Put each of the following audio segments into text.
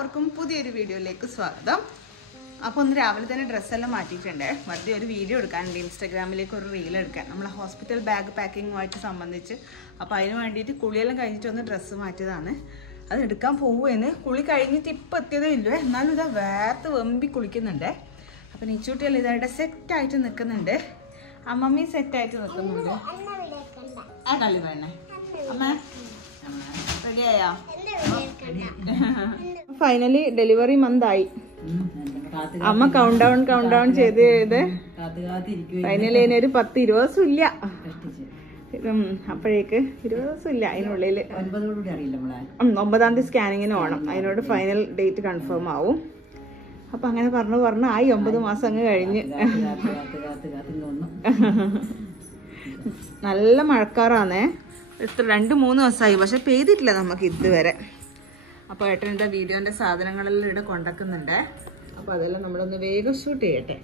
എല്ലാവർക്കും പുതിയൊരു വീഡിയോയിലേക്ക് സ്വാഗതം. അപ്പോൾ ഒന്ന് രാവിലെ തന്നെ ഡ്രസ്സെല്ലാം മാറ്റിയിട്ടുണ്ട്. വെറുതെ ഒരു വീഡിയോ എടുക്കാനുണ്ട്, ഇൻസ്റ്റാഗ്രാമിലേക്ക് ഒരു റീൽ എടുക്കാൻ, നമ്മളെ ഹോസ്പിറ്റൽ ബാഗ് പാക്കിങ്ങുമായിട്ട് സംബന്ധിച്ച്. അപ്പോൾ അതിന് വേണ്ടിയിട്ട് കുളിയെല്ലാം കഴിഞ്ഞിട്ട് ഒന്ന് ഡ്രസ്സ് മാറ്റിയതാണ്. അത് എടുക്കാൻ പോവുകയെന്ന്. കുളി കഴിഞ്ഞിട്ട് ഇപ്പം എത്തിയതേ ഇല്ലേ, എന്നാലും ഇതാ വേർത്ത് വെമ്പി കുളിക്കുന്നുണ്ട്. അപ്പം നിച്ചൂട്ടിയെല്ലാം ഇതായിട്ട് സെറ്റായിട്ട് നിൽക്കുന്നുണ്ട്. അമ്മമ്മയും സെറ്റായിട്ട് നിൽക്കുന്നുണ്ട്. ആ കള്ളി വേണേ അമ്മ റെഡിയായാ? Finally delivery മന്തായി. അമ്മ കൗണ്ട് ഡൗൺ ചെയ്ത് ഫൈനലി അതിനൊരു 10-20 ദിവസം ഇല്ല. അപ്പോഴേക്ക് 20 ദിവസം ഇല്ല. അതിനുള്ളിൽ 9-ാം തീയതി സ്കാനിങ്ങിന് പോകണം. അതിനോട് ഫൈനൽ ഡേറ്റ് കൺഫേം ആവും. അപ്പൊ അങ്ങനെ പറഞ്ഞു ആയി 9 മാസം അങ്ങ് കഴിഞ്ഞ്. നല്ല മഴക്കാറാന്നേ. 2-3 ദിവസമായി, പക്ഷെ പെയ്തിട്ടില്ല നമുക്ക് ഇതുവരെ. അപ്പോൾ ഏട്ടൻ എന്താ വീഡിയോന്റെ സാധനങ്ങളെല്ലാം ഇവിടെ കൊണ്ടുവെക്കുന്നുണ്ട്. അപ്പൊ അതെല്ലാം നമ്മളൊന്ന് വേഗം ഷൂട്ട് ചെയ്യട്ടെ.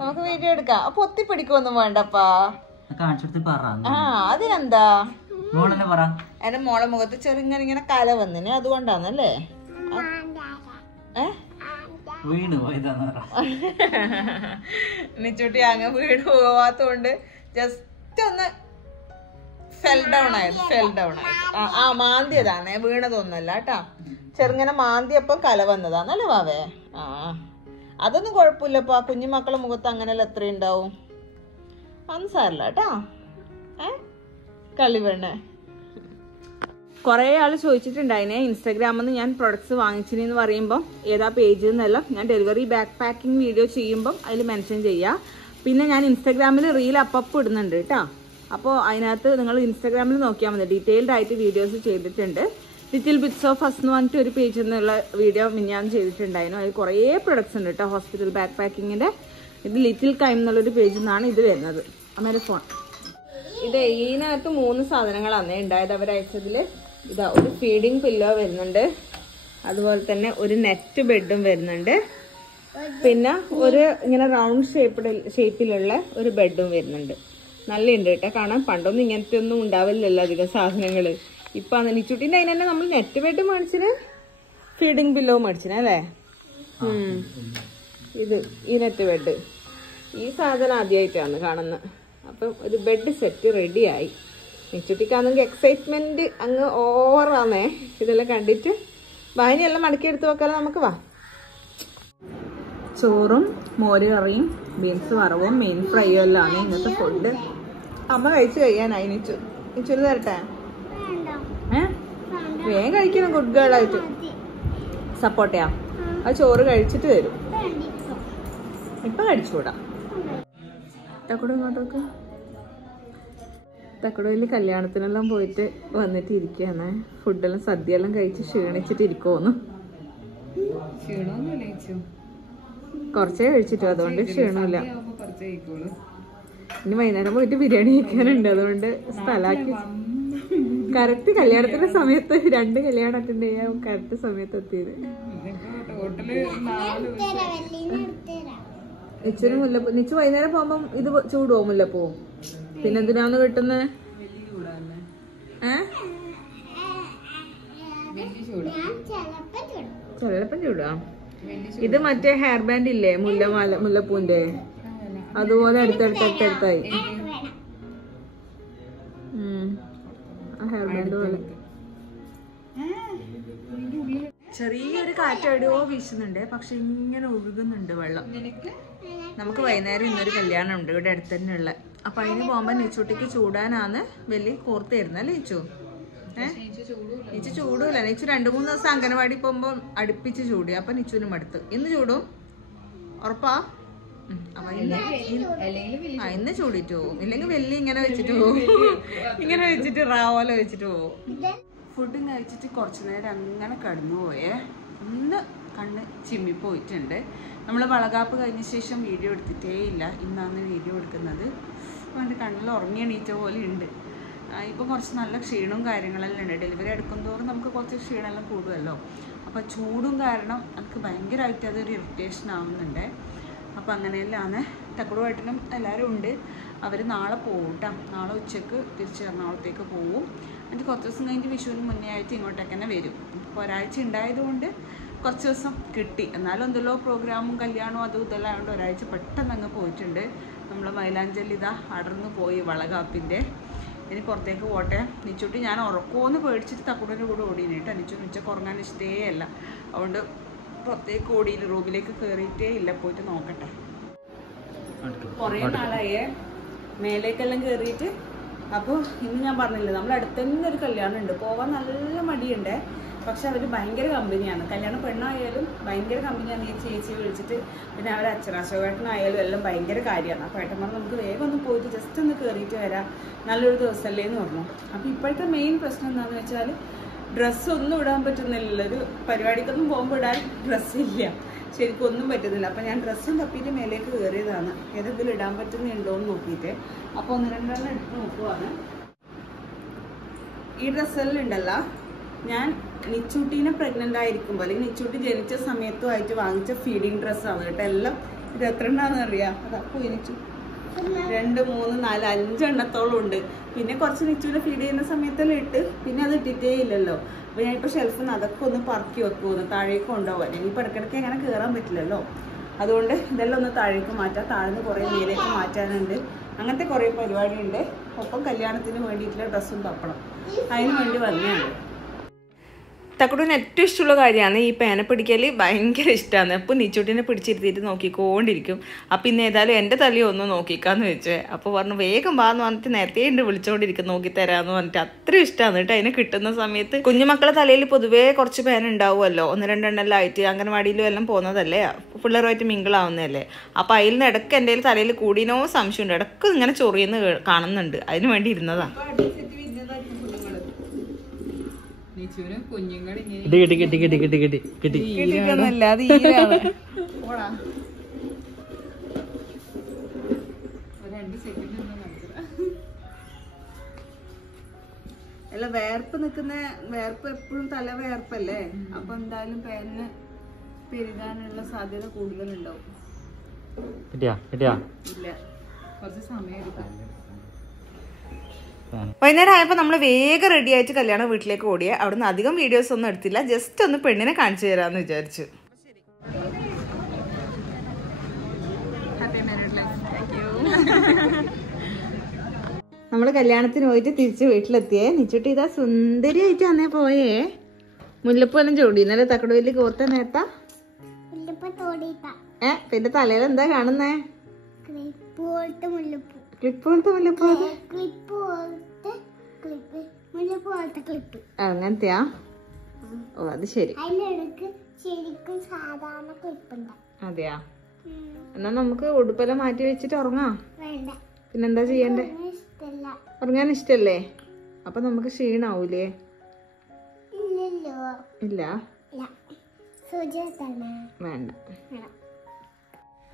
നമുക്ക് വീഡിയോ എടുക്കാം. അപ്പൊ ഒത്തിപ്പിടിക്കൊന്നും വേണ്ടപ്പാ. അതിനെന്താ എന്റെ മോളെ മുഖത്ത് ചെറുങ്ങനെ കല വന്നിന്, അതുകൊണ്ടാന്നല്ലേ? നിച്ചൂട്ടി അങ്ങ് വീട് പോവാത്തോണ്ട് ജസ്റ്റ് ഒന്ന് ഫെൽ ഡൗൺ ആയത്. ആ മാന്തിയതാണേ, വീണതൊന്നല്ല കേട്ടാ. ചെറുങ്ങനെ മാന്തിയപ്പം കല വന്നതാന്നല്ലേ വാവേ? ആ അതൊന്നും കുഴപ്പമില്ലപ്പാ. കുഞ്ഞുമക്കളെ മുഖത്ത് അങ്ങനെയല്ല എത്ര ഉണ്ടാവും. അതൊന്നും സാരല്ല കേട്ടാ. കളി വേണേ. കുറെ ആള് ചോദിച്ചിട്ടുണ്ടായിനെ ഇൻസ്റ്റാഗ്രാമിൽ നിന്ന് ഞാൻ പ്രൊഡക്ട്സ് വാങ്ങിച്ചിനെന്ന് പറയുമ്പോൾ ഏതാ പേജ് എന്നെല്ലാം ഞാൻ ഡെലിവറി ബാക്ക് പാക്കിംഗ് വീഡിയോ ചെയ്യുമ്പം അതിൽ മെൻഷൻ ചെയ്യാം. പിന്നെ ഞാൻ ഇൻസ്റ്റാഗ്രാമിൽ റീൽ അപ്പപ്പ് ഇടുന്നുണ്ട് കേട്ടോ. അപ്പോൾ അതിനകത്ത് നിങ്ങൾ ഇൻസ്റ്റാഗ്രാമിൽ നോക്കിയാൽ മതി. ഡീറ്റെയിൽഡ് ആയിട്ട് വീഡിയോസ് ചെയ്തിട്ടുണ്ട്. ലിറ്റിൽ ബിറ്റ്സ് ഓഫ് അസ് എന്ന് പറഞ്ഞിട്ട് ഒരു പേജിൽ നിന്നുള്ള വീഡിയോ ഞാൻ ചെയ്തിട്ടുണ്ടായിരുന്നു. അതിൽ കുറേ പ്രൊഡക്ട്സ് ഉണ്ട് കേട്ടോ ഹോസ്പിറ്റൽ ബാക്ക് പാക്കിങ്ങിൻ്റെ. ഇത് ലിറ്റിൽ കൈം എന്നുള്ളൊരു പേജിൽ നിന്നാണ് ഇത് വരുന്നത്. അമ്മേടെ ഫോൺ ഇത്. ഇതിനകത്ത് 3 സാധനങ്ങളാണ് ഉണ്ടായത് അവരയച്ചതിൽ. ഇതാ ഒരു ഫീഡിങ് പില്ലോ വരുന്നുണ്ട്, അതുപോലെ തന്നെ ഒരു നെറ്റ് ബെഡും വരുന്നുണ്ട്, പിന്നെ ഒരു ഇങ്ങനെ റൗണ്ട് ഷേപ്പിലുള്ള ഒരു ബെഡും വരുന്നുണ്ട്. നല്ല ഉണ്ട് കേട്ടോ കാണാൻ. പണ്ടൊന്നും ഇങ്ങനത്തെ ഒന്നും ഉണ്ടാവില്ലല്ലോ അധികം സാധനങ്ങള്. ഇപ്പൊ നിച്ചുട്ടിന്റെ അതിന് തന്നെ നമ്മൾ നെറ്റ് ബെഡ് മേടിച്ചിന്, ഫീഡിങ് പില്ലോ മേടിച്ചിന് അല്ലേ? ഇത് ഈ നെറ്റ് ബെഡ്, ഈ സാധനം ആദ്യമായിട്ടാണ് കാണുന്നത്. അപ്പം ഒരു ബെഡ് സെറ്റ് റെഡിയായി. നിച്ചുട്ടിക്കാണെങ്കിൽ എക്സൈറ്റ്മെന്റ് അങ്ങ് ഓവറാന്നേ ഇതെല്ലാം കണ്ടിട്ട്. വായനയെല്ലാം മടക്കിയെടുത്ത് വെക്കാതെ നമുക്ക് വാ. ചോറും മോര് കറിയും ബീൻസ് വറവും മെയിൻ ഫ്രൈയും എല്ലാം ആണ് ഇന്നത്തെ ഫുഡ്. അമ്മ കഴിച്ച് കഴിയാനായി. നിച്ചൊരു തരട്ടെ? വേഗം കഴിക്കണം, ഗുഡ് ഗേൾ ആയിട്ട്. സപ്പോർട്ടയാ? ആ ചോറ് കഴിച്ചിട്ട് തരും. ഇപ്പൊ കഴിച്ചുകൂടാ. തക്കുട ഇങ്ങോട്ടൊക്കെ. തക്കുടയിൽ കല്യാണത്തിനെല്ലാം പോയിട്ട് വന്നിട്ട് ഇരിക്കുകയാണ്. ഫുഡെല്ലാം സദ്യയെല്ലാം കഴിച്ച് ക്ഷീണിച്ചിട്ട് ഇരിക്കുമെന്ന്. കുറച്ചേ കഴിച്ചിട്ടു, അതുകൊണ്ട് ക്ഷീണമില്ല. ഇനി വൈകുന്നേരം പോയിട്ട് ബിരിയാണി കഴിക്കാനുണ്ട്, അതുകൊണ്ട് സ്ഥലമാക്കി. കറക്റ്റ് കല്യാണത്തിന്റെ സമയത്ത് 2 കല്യാണം അറ്റൻഡ് ചെയ്യാൻ കറക്റ്റ് സമയത്ത് എത്തിയത്. നിച്ചിന് മുല്ലപ്പൂ. നിച്ചു വൈകുന്നേരം പോകുമ്പം ഇത് ചൂടുവോ മുല്ലപ്പൂ? പിന്നെന്തിനാന്ന് കിട്ടുന്നത്? ചിലപ്പം ചൂടാ. ഇത് മറ്റേ ഹെയർ ബാൻഡ് ഇല്ലേ മുല്ലപ്പൂന്റെ, അതുപോലെ അടുത്തടുത്തായി. ഹെയർ ബാൻഡ് പോലെ ചെറിയൊരു കാറ്റെവിടെയോ വീശുന്നുണ്ട്, പക്ഷെ ഇങ്ങനെ ഒഴുകുന്നുണ്ട് വെള്ളം. നമുക്ക് വൈകുന്നേരം ഇന്നൊരു കല്യാണം ഉണ്ട് ഇവിടെ അടുത്ത് തന്നെ ഉള്ള. അപ്പൊ അതിന് പോകുമ്പോ നിച്ചൂട്ടിക്ക് ചൂടാനാന്ന് വലിയ കോർത്ത് തരുന്നല്ലേ നിച്ചു? നിച്ചു ചൂടൂല. നിച്ചു 2-3 ദിവസം അംഗനവാടി പോകുമ്പോ അടുപ്പിച്ച് ചൂടി. അപ്പൊ നിച്ചുവിനും അടുത്ത്. ഇന്ന് ചൂടും ഉറപ്പാ? അപ്പൊ ഇന്ന് ചൂടിട്ട് പോവും. ഇല്ലെങ്കിൽ വെല്ലി ഇങ്ങനെ വെച്ചിട്ട് പോവും. ഇങ്ങനെ വെച്ചിട്ട് റാവോല വെച്ചിട്ട് പോവും. ഫുഡും കഴിച്ചിട്ട് കുറച്ചു നേരം അങ്ങനെ കടന്നു പോയേ. ഇന്ന് കണ്ണ് ചിമ്മിപ്പോയിട്ടുണ്ട്. നമ്മൾ വളകാപ്പ് കഴിഞ്ഞ ശേഷം വീഡിയോ എടുത്തിട്ടേ ഇല്ല. ഇന്നാണ് വീഡിയോ എടുക്കുന്നത്. അതുകൊണ്ട് കണ്ണിൽ ഉറങ്ങി എണീറ്റ പോലെ ഉണ്ട്. ഇപ്പം കുറച്ച് നല്ല ക്ഷീണവും കാര്യങ്ങളെല്ലാം ഉണ്ട്. ഡെലിവറി എടുക്കുന്തോറും നമുക്ക് കുറച്ച് ക്ഷീണമെല്ലാം കൂടുമല്ലോ. അപ്പോൾ ചൂടും കാരണം നമുക്ക് ഭയങ്കരമായിട്ട് അതൊരു ഇറിറ്റേഷൻ ആവുന്നുണ്ട്. അപ്പോൾ അങ്ങനെയെല്ലാമാണ്. തക്കുടുമായിട്ടും എല്ലാവരും ഉണ്ട്. അവർ നാളെ പോകും കേട്ടോ. നാളെ ഉച്ചക്ക് തിരിച്ച് എറണാകുളത്തേക്ക് പോവും. എന്നിട്ട് കുറച്ച് ദിവസം കഴിഞ്ഞിട്ട് വിഷുവിന് മുന്നേ ആയിട്ട് ഇങ്ങോട്ടേക്ക് തന്നെ വരും. ഇപ്പോൾ ഒരാഴ്ച ഉണ്ടായതുകൊണ്ട് കുറച്ച് ദിവസം കിട്ടി. എന്നാലും എന്തെല്ലോ പ്രോഗ്രാമും കല്യാണവും അതും ഇതെല്ലാം ആയതുകൊണ്ട് ഒരാഴ്ച പെട്ടെന്ന് അങ്ങ് പോയിട്ടുണ്ട്. നമ്മൾ മൈലാഞ്ചലി ഇതാ അടർന്നു പോയി വളകാപ്പിൻ്റെ. ഇനി പുറത്തേക്ക് പോട്ടെ. നിച്ചൂട്ടി ഞാൻ ഉറക്കുമെന്ന് പേടിച്ചിട്ട് തക്കുടൻ്റെ കൂടെ ഓടിയിന് കേട്ടോ. നിച്ചൂന് ഉച്ചക്ക് ഉറങ്ങാൻ ഇഷ്ടേ അല്ല. അതുകൊണ്ട് പുറത്തേക്ക് ഓടിയില്ല, റൂമിലേക്ക് കയറിയിട്ടേ ഇല്ല. പോയിട്ട് നോക്കട്ടെ. കുറേ നാളായേ മേലേക്കെല്ലാം കയറിയിട്ട്. അപ്പോൾ ഇന്ന് ഞാൻ പറഞ്ഞില്ലേ, നമ്മൾ അടുത്ത് തന്നെ ഒരു കല്യാണം ഉണ്ട്. പോകാൻ നല്ല മടിയുണ്ട്. പക്ഷെ അവർ ഭയങ്കര കമ്പനിയാണ്. കല്യാണം പെണ്ണായാലും ഭയങ്കര കമ്പനിയാണ്. ഈ ചേച്ചിയെ വിളിച്ചിട്ട് പിന്നെ അവരെ അച്ഛനാശോവേട്ടനായാലും എല്ലാം ഭയങ്കര കാര്യമാണ്. അപ്പോൾ ഏട്ടൻ പറഞ്ഞു നമുക്ക് വേഗം ഒന്ന് പോയിട്ട് ജസ്റ്റ് ഒന്ന് കയറിയിട്ട് വരാം, നല്ലൊരു ദിവസമല്ലേ എന്ന് പറഞ്ഞു. അപ്പോൾ ഇപ്പോഴത്തെ മെയിൻ പ്രശ്നം എന്താണെന്ന് വെച്ചാൽ ഡ്രസ്സൊന്നും ഇടാൻ പറ്റുന്നില്ല. ഒരു പരിപാടിക്കൊന്നും പോകുമ്പോൾ ഇടാൻ ഡ്രസ്സില്ല, ശരിക്കും ഒന്നും പറ്റുന്നില്ല. അപ്പം ഞാൻ ഡ്രസ്സും തപ്പിയിട്ട് മേലേക്ക് കയറിയതാണ്, ഏതെങ്കിലും ഇടാൻ പറ്റുന്നുണ്ടോ എന്ന് നോക്കിയിട്ട്. അപ്പോൾ 1-2 എടുത്ത് നോക്കുവാണ്. ഈ ഡ്രസ്സെല്ലാം ഉണ്ടല്ലോ, ഞാൻ നിച്ചൂട്ടീനെ പ്രഗ്നൻ്റ് ആയിരിക്കുമ്പോൾ അല്ലെങ്കിൽ നിച്ചൂട്ടി ജനിച്ച സമയത്തുമായിട്ട് വാങ്ങിച്ച ഫീഡിങ് ഡ്രസ്സാണ് കേട്ടോ. എല്ലാം 22 അറിയാം. അതപ്പോൾ നിച്ചു 2, 3, 4, 5 എണ്ണത്തോളം ഉണ്ട്. പിന്നെ കുറച്ച് നിച്ചൂനെ ഫീഡ് ചെയ്യുന്ന സമയത്തെല്ലാം ഇട്ട് പിന്നെ അത് ഇട്ടിട്ടേ ഇല്ലല്ലോ. അപ്പോൾ ഞാനിപ്പോൾ ഷെൽഫിൽ നിന്ന് അതൊക്കെ ഒന്ന് പറക്കി വെക്കുമെന്ന്, താഴേക്ക് കൊണ്ടുപോകാൻ. ഇനിയിപ്പോൾ ഇടയ്ക്കിടയ്ക്ക് അങ്ങനെ കയറാൻ പറ്റില്ലല്ലോ. അതുകൊണ്ട് ഇതെല്ലാം ഒന്ന് താഴേക്ക് മാറ്റാം, താഴ്ന്ന് കുറേ മേലേക്ക് മാറ്റാനുണ്ട്. അങ്ങനത്തെ കുറേ പരിപാടിയുണ്ട്. ഒപ്പം കല്യാണത്തിന് വേണ്ടിയിട്ടുള്ള ഡ്രസ്സും തപ്പണം. അതിന് വേണ്ടി വന്നതാണ്. തക്കുടൂന് ഏറ്റവും ഇഷ്ടമുള്ള കാര്യമാണ് ഈ പേന പിടിക്കൽ. ഭയങ്കര ഇഷ്ടമാണ്. അപ്പോൾ നിച്ചൂട്ടിനെ പിടിച്ചിരുത്തിയിട്ട് നോക്കിക്കൊണ്ടിരിക്കും. അപ്പം ഇന്ന് ഏതായാലും എൻ്റെ തലയിൽ ഒന്ന് നോക്കിക്കാന്ന് വെച്ചേ. അപ്പോൾ പറഞ്ഞു വേഗം വാന്ന് പറഞ്ഞിട്ട് നേരത്തെ ഉണ്ട് വിളിച്ചുകൊണ്ടിരിക്കും, നോക്കിത്തരാമെന്ന് പറഞ്ഞിട്ട്. അത്രയും ഇഷ്ടമാണ് കേട്ടോ. അതിനെ കിട്ടുന്ന സമയത്ത് കുഞ്ഞുമക്കളെ തലയിൽ പൊതുവേ കുറച്ച് പേന ഉണ്ടാവുമല്ലോ, 1-2 എണ്ണം ആയിട്ട്. അംഗൻവാടിയിലും എല്ലാം പോകുന്നതല്ലേ, പിള്ളേരുമായിട്ട് മിങ്കിളാവുന്നതല്ലേ. അപ്പോൾ അതിൽ നിന്ന് ഇടയ്ക്ക് എൻ്റെ തലയിൽ കൂടിനോ സംശയമുണ്ട്. ഇടയ്ക്ക് ഇങ്ങനെ ചൊറിയെന്ന് കാണുന്നുണ്ട്. അതിന് വേണ്ടി ഇരുന്നതാണ്. അല്ല വേർപ്പ് നിൽക്കുന്ന വേർപ്പ് എപ്പോഴും തല വേർപ്പല്ലേ. അപ്പൊ എന്തായാലും പേരിന് പെരുകാനുള്ള സാധ്യത കൂടുതലുണ്ടാവും. ഇല്ല, കുറച്ച് സമയം എടുക്കാം. വൈകുന്നേരം ആയപ്പോൾ നമ്മൾ വേഗം റെഡി ആയിട്ട് കല്യാണം വീട്ടിലേക്ക് ഓടിയേ. അവിടുന്ന് അധികം വീഡിയോസ് ഒന്നും എടുത്തില്ല, ജസ്റ്റ് ഒന്ന് പെണ്ണിനെ കാണിച്ചു തരാമെന്ന് വിചാരിച്ചു. നമ്മൾ കല്യാണത്തിന് പോയിട്ട് തിരിച്ച് വീട്ടിലെത്തിയേ. നിച്ചുട്ടി ഇതാ സുന്ദരിയായിട്ട് അന്നേ പോയേ. മുല്ലപ്പൂ എല്ലാം ചൂടി. ഇന്നലെ തക്കടവല്ലി കോർത്ത നേരത്താ. പിന്നെ തലയിൽ എന്താ കാണുന്നേ? അങ്ങനത്തെയാ? ഓ അത് ശരി. അതെയാ? എന്നാ നമുക്ക് ഉടുപ്പെല്ലാം മാറ്റി വെച്ചിട്ട് ഉറങ്ങാം. പിന്നെന്താ ചെയ്യണ്ടേ? ഉറങ്ങാൻ ഇഷ്ടല്ലേ? അപ്പൊ നമുക്ക് ക്ഷീണാവൂലേ? ഇല്ല, വേണ്ട.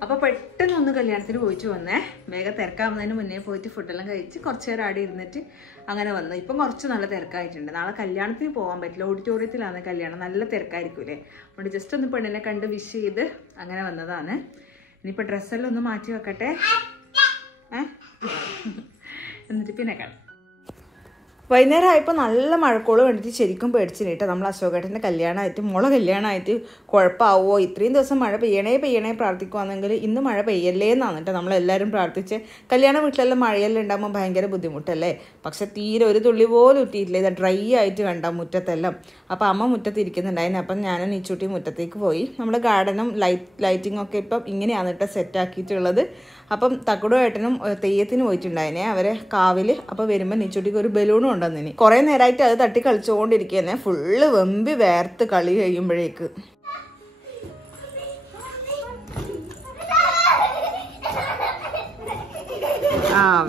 അപ്പൊ പെട്ടെന്ന് ഒന്ന് കല്യാണത്തിന് പോയിട്ട് വന്നേ. വേഗം തിരക്കാവുന്നതിന് മുന്നേ പോയിട്ട് ഫുഡെല്ലാം കഴിച്ച് കുറച്ചു നേരം ആടെ ഇരുന്നിട്ട് അങ്ങനെ വന്നു. ഇപ്പം കുറച്ച് നല്ല തിരക്കായിട്ടുണ്ട്. നാളെ കല്യാണത്തിന് പോകാൻ പറ്റില്ല, ഓഡിറ്റോറിയത്തിലാണ് കല്യാണം, നല്ല തിരക്കായിരിക്കൂലേ. അതുകൊണ്ട് ജസ്റ്റ് ഒന്ന് പെണ്ണിനെ കണ്ട് വിഷ് ചെയ്ത് അങ്ങനെ വന്നതാണ്. ഇനിയിപ്പോൾ ഡ്രസ്സെല്ലാം ഒന്ന് മാറ്റി വെക്കട്ടെ, എന്നിട്ട് പിന്നെ കാണാം. വൈകുന്നേരം ആയപ്പോൾ നല്ല മഴക്കോള് വേണ്ടിയിട്ട് ശരിക്കും പേടിച്ചിന് കേട്ടോ. നമ്മൾ അശോകേട്ടൻ്റെ കല്യാണമായിട്ട് മോളെ കല്യാണമായിട്ട് കുഴപ്പമാവോ, ഇത്രയും ദിവസം മഴ പെയ്യണേ പ്രാർത്ഥിക്കുവാണെങ്കിൽ ഇന്ന് മഴ പെയ്യല്ലേ എന്നാണ് കേട്ടോ നമ്മളെല്ലാവരും പ്രാർത്ഥിച്ച്. കല്യാണ വീട്ടിലെല്ലാം മഴയെല്ലാം ഉണ്ടാകുമ്പോൾ ഭയങ്കര ബുദ്ധിമുട്ടല്ലേ. പക്ഷെ തീരെ ഒരു തുള്ളി പോലും ഇട്ടിട്ടില്ല. ഇത് ഡ്രൈ ആയിട്ട് കണ്ട മുറ്റത്തെല്ലാം. അപ്പോൾ അമ്മ മുറ്റത്ത് ഇരിക്കുന്നുണ്ടായിരുന്നു. അപ്പം ഞാനും നീച്ചൂട്ടി മുറ്റത്തേക്ക് പോയി. നമ്മുടെ ഗാർഡനും ലൈറ്റിംഗ് ഒക്കെ ഇപ്പം ഇങ്ങനെയാണ് കേട്ടോ സെറ്റാക്കിയിട്ടുള്ളത്. അപ്പം തക്കുടു ഏട്ടനും തെയ്യത്തിന് പോയിട്ടുണ്ടായിനെ അവരെ കാവിൽ. അപ്പോൾ വരുമ്പോൾ നീച്ചൂട്ടിക്ക് ഒരു ബലൂണും ഉണ്ടെന്നിനി. കുറേ നേരമായിട്ട് അത് തട്ടി കളിച്ചുകൊണ്ടിരിക്കുകയെന്നെ. ഫുള്ള് വെമ്പി വേർത്ത് കളി കഴിയുമ്പോഴേക്ക്.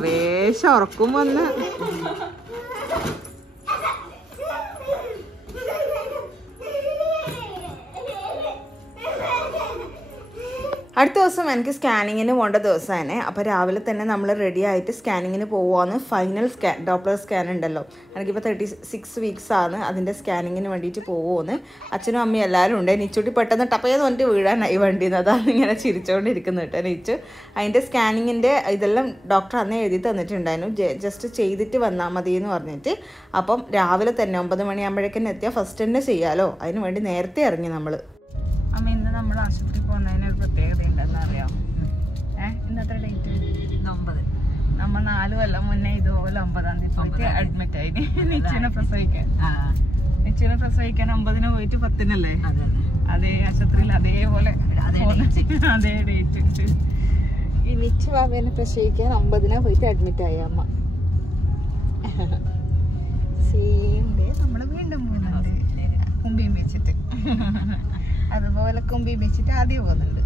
വേഷം ഉറക്കും വന്ന്. അടുത്ത ദിവസം എനിക്ക് സ്കാനിങ്ങിന് പോകേണ്ട ദിവസമാണ്. അപ്പോൾ രാവിലെ തന്നെ നമ്മൾ റെഡി ആയിട്ട് സ്കാനിങ്ങിന് പോവുകയാണ്. ഫൈനൽ സ്കാൻ, ഡോപ്ലർ സ്കാൻ ഉണ്ടല്ലോ, എനിക്കിപ്പോൾ 36 വീക്സ് ആണ്. അതിൻ്റെ സ്കാനിങ്ങിന് വേണ്ടിയിട്ട് പോവുമെന്ന് അച്ഛനും അമ്മയും എല്ലാവരും ഉണ്ട്. നിച്ചൂട്ടി പെട്ടെന്ന് ടപ്പയെന്ന് പറഞ്ഞിട്ട് വീഴാനായി വണ്ടിയിൽ നിന്ന്. അതാണ് ഇങ്ങനെ ചിരിച്ചുകൊണ്ടിരിക്കുന്നത് കേട്ടോ നിച്ചു. അതിൻ്റെ സ്കാനിങ്ങിൻ്റെ ഇതെല്ലാം ഡോക്ടർ അന്നേ എഴുതി തന്നിട്ടുണ്ടായിരുന്നു, ജസ്റ്റ് ചെയ്തിട്ട് വന്നാൽ മതി എന്ന് പറഞ്ഞിട്ട്. അപ്പം രാവിലെ തന്നെ 9 മണിയാകുമ്പോഴേക്കും എത്തിയാൽ ഫസ്റ്റ് തന്നെ ചെയ്യാമല്ലോ, അതിന് വേണ്ടി നേരത്തെ ഇറങ്ങി നമ്മൾ. അമ്മ ഇന്ന് നമ്മൾ ആശുപത്രി പോകുന്നതിന് ഒരു പ്രത്യേകത ഉണ്ടെന്ന് അറിയാം. ഇന്നത്തെ ഡേറ്റ് 9. നമ്മൾ 4 കൊല്ലം മുന്നേ ഇതുപോലെ 9-ാം തീയതി അഡ്മിറ്റ് ആയി നിച്ചുവിനെ പ്രസവിക്കാൻ. നിച്ചുവിനെ പ്രസവിക്കാൻ 9-ന് പോയിട്ട് 10-നല്ലേ അതേ ആശുപത്രിയിൽ അതേപോലെ അതേ ഡേറ്റ്. ഈ നിച്ചു ബാബേനെ പ്രസവിക്കാൻ 9-ന് പോയിട്ട് അഡ്മിറ്റ് ആയി അമ്മ. സെയിം ഡേ നമ്മൾ വീണ്ടും പോകുന്നുണ്ട് കുമ്പിയും വെച്ചിട്ട്. അതുപോലെ കുമ്പിയും വെച്ചിട്ട് ആദ്യം പോകുന്നുണ്ട്.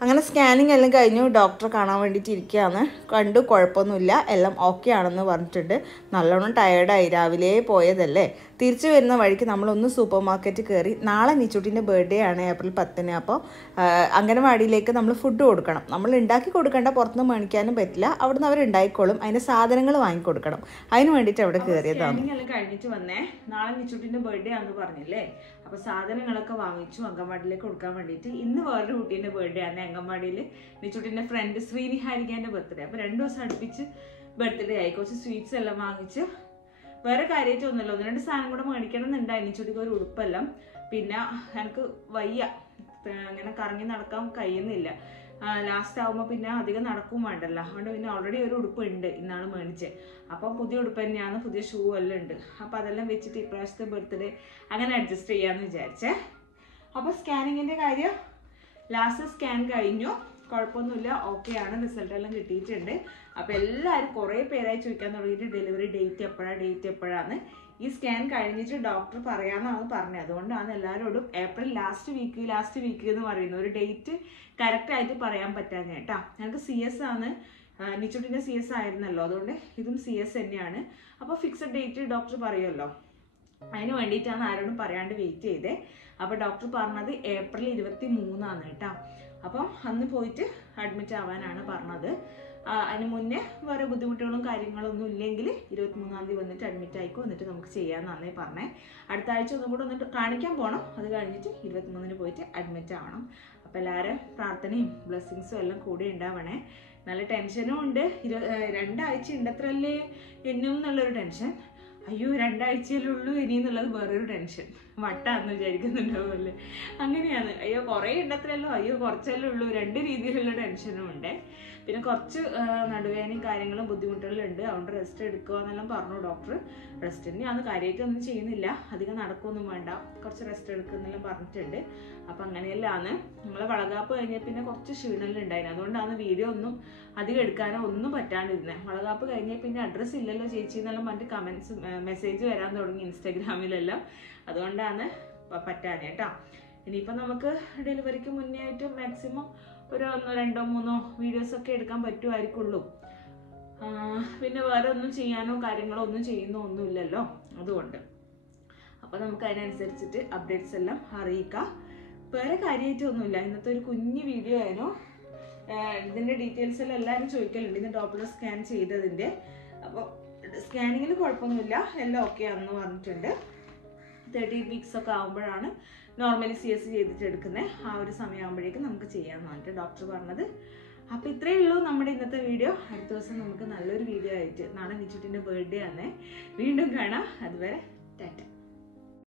അങ്ങനെ സ്കാനിങ് എല്ലാം കഴിഞ്ഞു. ഡോക്ടറെ കാണാൻ വേണ്ടിയിട്ട് ഇരിക്കുകയാണ്. കണ്ടു, കുഴപ്പമൊന്നുമില്ല, എല്ലാം ഓക്കെ ആണെന്ന് പറഞ്ഞിട്ടുണ്ട്. നല്ലോണം ടയേർഡായി, രാവിലെ പോയതല്ലേ. തിരിച്ചു വരുന്ന വഴിക്ക് നമ്മളൊന്ന് സൂപ്പർ മാർക്കറ്റ് കയറി. നാളെ നിച്ചൂട്ടിൻ്റെ ബർത്ത്ഡേ ആണ്, ഏപ്രിൽ 10-ന്. അപ്പോൾ അംഗനവാടിയിലേക്ക് നമ്മൾ ഫുഡ് കൊടുക്കണം. നമ്മൾ ഉണ്ടാക്കി കൊടുക്കേണ്ട, പുറത്തുനിന്ന് മേടിക്കാനും പറ്റില്ല, അവിടുന്ന് അവർ ഉണ്ടായിക്കോളും. അതിൻ്റെ സാധനങ്ങൾ വാങ്ങിക്കൊടുക്കണം. അതിന് വേണ്ടിയിട്ട് അവിടെ കയറിയതാണ്. എല്ലാം കഴിഞ്ഞിട്ട് വന്നേ. നാളെ നിച്ചൂട്ടിൻ്റെ ബർത്ത്ഡേ ആണെന്ന് പറഞ്ഞില്ലേ, അപ്പോൾ സാധനങ്ങളൊക്കെ വാങ്ങിച്ചു അംഗൻവാടിയിലേക്ക് കൊടുക്കാൻ വേണ്ടിയിട്ട്. ഇന്ന് വേറൊരു കുട്ടീൻ്റെ ബർത്ത്ഡേ ആണ് അംഗൻവാടിയിൽ. നിച്ചൂട്ടിൻ്റെ ഫ്രണ്ട് ശ്രീനിഹാരികേൻ്റെ ബർത്ത്ഡേ. അപ്പോൾ 2 ദിവസം അടുപ്പിച്ച് ബർത്ത്ഡേ ആയി. കുറച്ച് സ്വീറ്റ്സ് എല്ലാം വാങ്ങിച്ച്, വേറെ കാര്യമായിട്ടൊന്നുമില്ല, 1-2 സാധനം കൂടെ മേടിക്കണം എന്നുണ്ടായി. നിച്ചൂട്ടിക്ക് ഒരു ഉടുപ്പെല്ലാം. പിന്നെ എനിക്ക് വയ്യ, അങ്ങനെ കറങ്ങി നടക്കാൻ കഴിയുന്നില്ല. ലാസ്റ്റ് ആകുമ്പോൾ പിന്നെ അധികം നടക്കും വേണ്ടല്ലോ. അതുകൊണ്ട് പിന്നെ ഓൾറെഡി ഒരു ഉടുപ്പ് ഉണ്ട്, ഇന്നാണ് മേടിച്ചത്. അപ്പം പുതിയ ഉടുപ്പ് തന്നെയാണ്, പുതിയ ഷൂ എല്ലാം ഉണ്ട്. അപ്പം അതെല്ലാം വെച്ചിട്ട് ഇപ്രാവശ്യത്തെ ബർത്ത്ഡേ അങ്ങനെ അഡ്ജസ്റ്റ് ചെയ്യാമെന്ന് വിചാരിച്ചേ. അപ്പോൾ സ്കാനിങ്ങിൻ്റെ കാര്യം, ലാസ്റ്റ് സ്കാൻ കഴിഞ്ഞു, കുഴപ്പമൊന്നുമില്ല, ഓക്കെ ആണ്, റിസൾട്ട് എല്ലാം കിട്ടിയിട്ടുണ്ട്. അപ്പോൾ എല്ലാവരും കുറേ പേരായി ചോദിക്കാൻ തുടങ്ങിയിട്ട് ഡെലിവറി ഡേറ്റ് എപ്പോഴാണ്. ഈ സ്കാൻ കഴിഞ്ഞിട്ട് ഡോക്ടർ പറയാമെന്നാണ് പറഞ്ഞത്. അതുകൊണ്ടാണ് എല്ലാവരോടും ഏപ്രിൽ ലാസ്റ്റ് വീക്ക് എന്ന് പറയുന്ന ഒരു ഡേറ്റ് കറക്റ്റായിട്ട് പറയാൻ പറ്റാഞ്ഞ കേട്ടോ. ഞങ്ങൾക്ക് CS ആണ്, നിച്ചൂട്ടിൻ്റെ CS ആയിരുന്നല്ലോ, അതുകൊണ്ട് ഇതും CS തന്നെയാണ്. അപ്പോൾ ഫിക്സഡ് ഡേറ്റ് ഡോക്ടർ പറയുമല്ലോ, അതിന് വേണ്ടിയിട്ടാണ് ആരോടും പറയാണ്ട് വെയിറ്റ് ചെയ്തേ. അപ്പോൾ ഡോക്ടർ പറഞ്ഞത് ഏപ്രിൽ 23 കേട്ടോ. അപ്പം അന്ന് പോയിട്ട് അഡ്മിറ്റ് ആവാനാണ് പറഞ്ഞത്. അതിന് മുന്നേ വേറെ ബുദ്ധിമുട്ടുകളും കാര്യങ്ങളൊന്നും ഇല്ലെങ്കിൽ 23-ാം തീയതി വന്നിട്ട് അഡ്മിറ്റ് ആയിക്കോ, എന്നിട്ട് നമുക്ക് ചെയ്യാമെന്നാന്നേ പറഞ്ഞേ. അടുത്ത ആഴ്ച ഒന്നും കൂടെ വന്നിട്ട് കാണിക്കാൻ പോകണം. അത് കഴിഞ്ഞിട്ട് 23-ന് പോയിട്ട് അഡ്മിറ്റ് ആവണം. അപ്പോൾ എല്ലാവരും പ്രാർത്ഥനയും ബ്ലെസ്സിങ്സും എല്ലാം കൂടെ ഉണ്ടാവണേ. നല്ല ടെൻഷനും ഉണ്ട്. 2 ആഴ്ച ഉണ്ടത്രല്ലേ എന്നും എന്നുള്ളൊരു ടെൻഷൻ. അയ്യോ 2 ആഴ്ചയിലുള്ളൂ ഇനി എന്നുള്ളത് വേറൊരു ടെൻഷൻ. വട്ടാന്ന് വിചാരിക്കുന്നുണ്ടാവുമല്ലേ, അങ്ങനെയാണ്. അയ്യോ കുറേ ഉണ്ടത്രല്ലോ, അയ്യോ കുറച്ചല്ലേ ഉള്ളൂ. 2 രീതിയിലുള്ള ടെൻഷനും ഉണ്ട്. പിന്നെ കുറച്ച് നടുവേദനയും കാര്യങ്ങളും ബുദ്ധിമുട്ടുകളും ഉണ്ട്. അതുകൊണ്ട് റെസ്റ്റ് എടുക്കുക എന്നെല്ലാം പറഞ്ഞു ഡോക്ടർ. റെസ്റ്റ് തന്നെയാണ്, കാര്യമായിട്ടൊന്നും ചെയ്യുന്നില്ല, അധികം നടക്കൊന്നും വേണ്ട, കുറച്ച് റെസ്റ്റ് എടുക്കുന്നെല്ലാം പറഞ്ഞിട്ടുണ്ട്. അപ്പം അങ്ങനെയെല്ലാമാണ്. നമ്മളെ വളകാപ്പ് കഴിഞ്ഞാൽ പിന്നെ കുറച്ച് ക്ഷീണമെല്ലാം ഉണ്ടായിരുന്നു. അതുകൊണ്ടാണ് വീഡിയോ ഒന്നും അധികം എടുക്കാനോ ഒന്നും പറ്റാണ്ടിരുന്നത്. വളകാപ്പ് കഴിഞ്ഞാൽ പിന്നെ അഡ്രസ്സ് ഇല്ലല്ലോ ചേച്ചി എന്നെല്ലാം പറഞ്ഞിട്ട് മെസ്സേജ് വരാൻ തുടങ്ങി ഇൻസ്റ്റാഗ്രാമിലെല്ലാം. അതുകൊണ്ടാണ് പറ്റാൻ കേട്ടോ. ഇനിയിപ്പോൾ നമുക്ക് ഡെലിവറിക്ക് മുന്നേ ആയിട്ട് മാക്സിമം ഒരു 1-2-3 വീഡിയോസൊക്കെ എടുക്കാൻ പറ്റുമായിരിക്കുള്ളൂ. പിന്നെ വേറെ ഒന്നും ചെയ്യാനോ കാര്യങ്ങളോ ഒന്നും ചെയ്യുന്നോ ഒന്നുമില്ലല്ലോ, അതുകൊണ്ട്. അപ്പോൾ നമുക്ക് അതിനനുസരിച്ചിട്ട് അപ്ഡേറ്റ്സ് എല്ലാം അറിയിക്കാം. വേറെ കാര്യമായിട്ടൊന്നുമില്ല. ഇന്നത്തെ ഒരു കുഞ്ഞു വീഡിയോ ആയിരുന്നു. ഇതിൻ്റെ ഡീറ്റെയിൽസ് എല്ലാം എല്ലാവരും ചോദിക്കലുണ്ട്, ഇന്ന് ഡോപ്ലർ സ്കാൻ ചെയ്തതിൻ്റെ. അപ്പോൾ സ്കാനിങ്ങിൽ കുഴപ്പമൊന്നുമില്ല, എല്ലാം ഓക്കെ ആണെന്ന് പറഞ്ഞിട്ടുണ്ട്. 30 വീക്സ് ഒക്കെ ആകുമ്പോഴാണ് നോർമലി CS ചെയ്തിട്ട് എടുക്കുന്നത്. ആ ഒരു സമയമാകുമ്പോഴേക്കും നമുക്ക് ചെയ്യാമെന്ന് പറഞ്ഞിട്ട് ഡോക്ടർ പറഞ്ഞത്. അപ്പോൾ ഇത്രയേ ഉള്ളൂ നമ്മുടെ ഇന്നത്തെ വീഡിയോ. അടുത്ത ദിവസം നമുക്ക് നല്ലൊരു വീഡിയോ ആയിട്ട്, നാളെ നിച്ചൂട്ടിൻ്റെ ബർത്ത്ഡേ ആണ്, വീണ്ടും കാണാം. അതുവരെ ടാറ്റ.